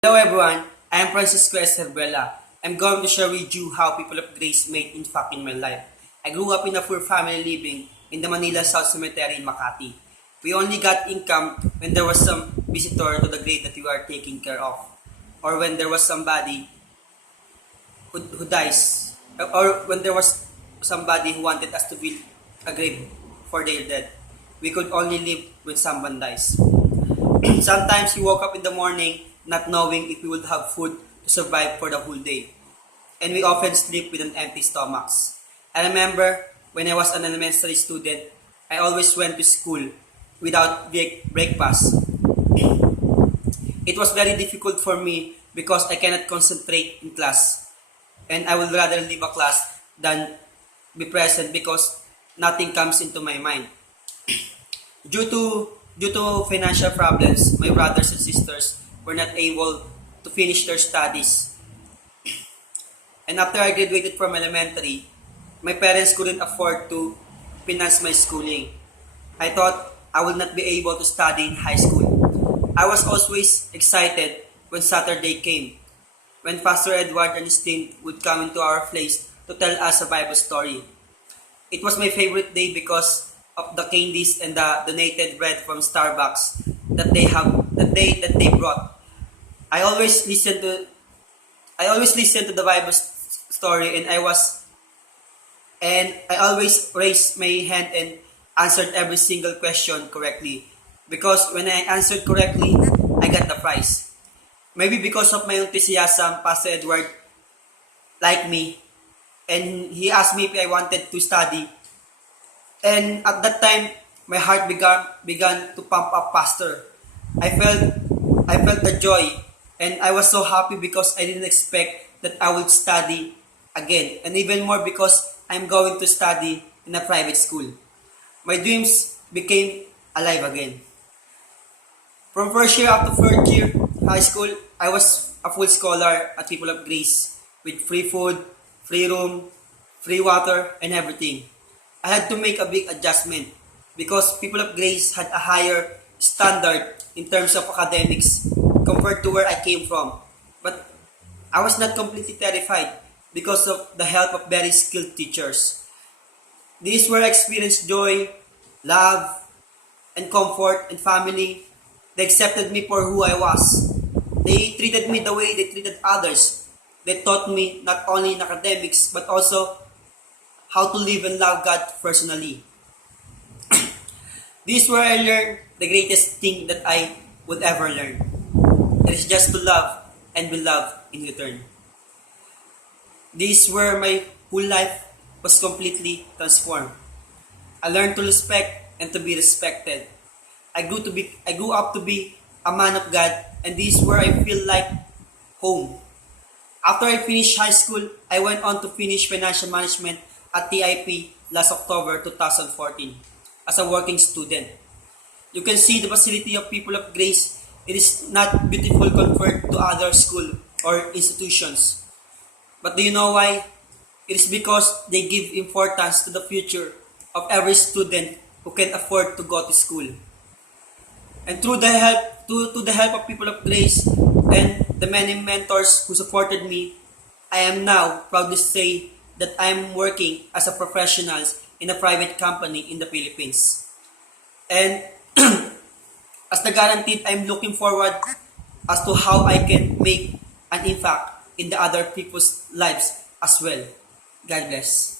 Hello everyone, I am Francisco Herbuela. I'm going to share with you how people of grace made impact in my life. I grew up in a poor family living in the Manila South Cemetery in Makati. We only got income when there was some visitor to the grave that we are taking care of, or when there was somebody who dies, or when there was somebody who wanted us to build a grave for their dead. We could only live when someone dies. Sometimes we woke up in the morning not knowing if we would have food to survive for the whole day. And we often sleep with an empty stomachs. I remember when I was an elementary student, I always went to school without breakfast. It was very difficult for me because I cannot concentrate in class. And I would rather leave a class than be present because nothing comes into my mind. Due to financial problems, my brothers and sisters were not able to finish their studies. And after I graduated from elementary, my parents couldn't afford to finance my schooling. I thought I would not be able to study in high school. I was always excited when Saturday came, when Pastor Edward and his team would come into our place to tell us a Bible story. It was my favorite day because of the candies and the donated bread from Starbucks that they brought. I always listen to the Bible story, and I always raised my hand and answered every single question correctly, because when I answered correctly, I got the prize. Maybe because of my enthusiasm, Pastor Edward liked me, and he asked me if I wanted to study. And at that time, my heart began to pump up faster. I felt the joy, and I was so happy because I didn't expect that I would study again, and even more because I'm going to study in a private school. My dreams became alive again. From first year up to third year high school, I was a full scholar at People of Grace with free food, free room, free water, and everything. I had to make a big adjustment because People of Grace had a higher standard in terms of academics compared to where I came from. But I was not completely terrified because of the help of very skilled teachers. These were experienced joy, love, and comfort and family. They accepted me for who I was. They treated me the way they treated others. They taught me not only in academics but also how to live and love God personally. This is where I learned the greatest thing that I would ever learn. It is just to love and be loved in return. This is where my whole life was completely transformed. I learned to respect and to be respected. I grew up to be a man of God, and this is where I feel like home. After I finished high school, I went on to finish financial management at TIP last October 2014 as a working student. You can see the facility of People of Grace. It is not beautiful compared to other school or institutions. But do you know why? It is because they give importance to the future of every student who can afford to go to school. And through the help to the help of People of Grace and the many mentors who supported me, I am now proud to say that I am working as a professional in a private company in the Philippines. And as the guaranteed, I'm looking forward as to how I can make an impact in the other people's lives as well. God bless.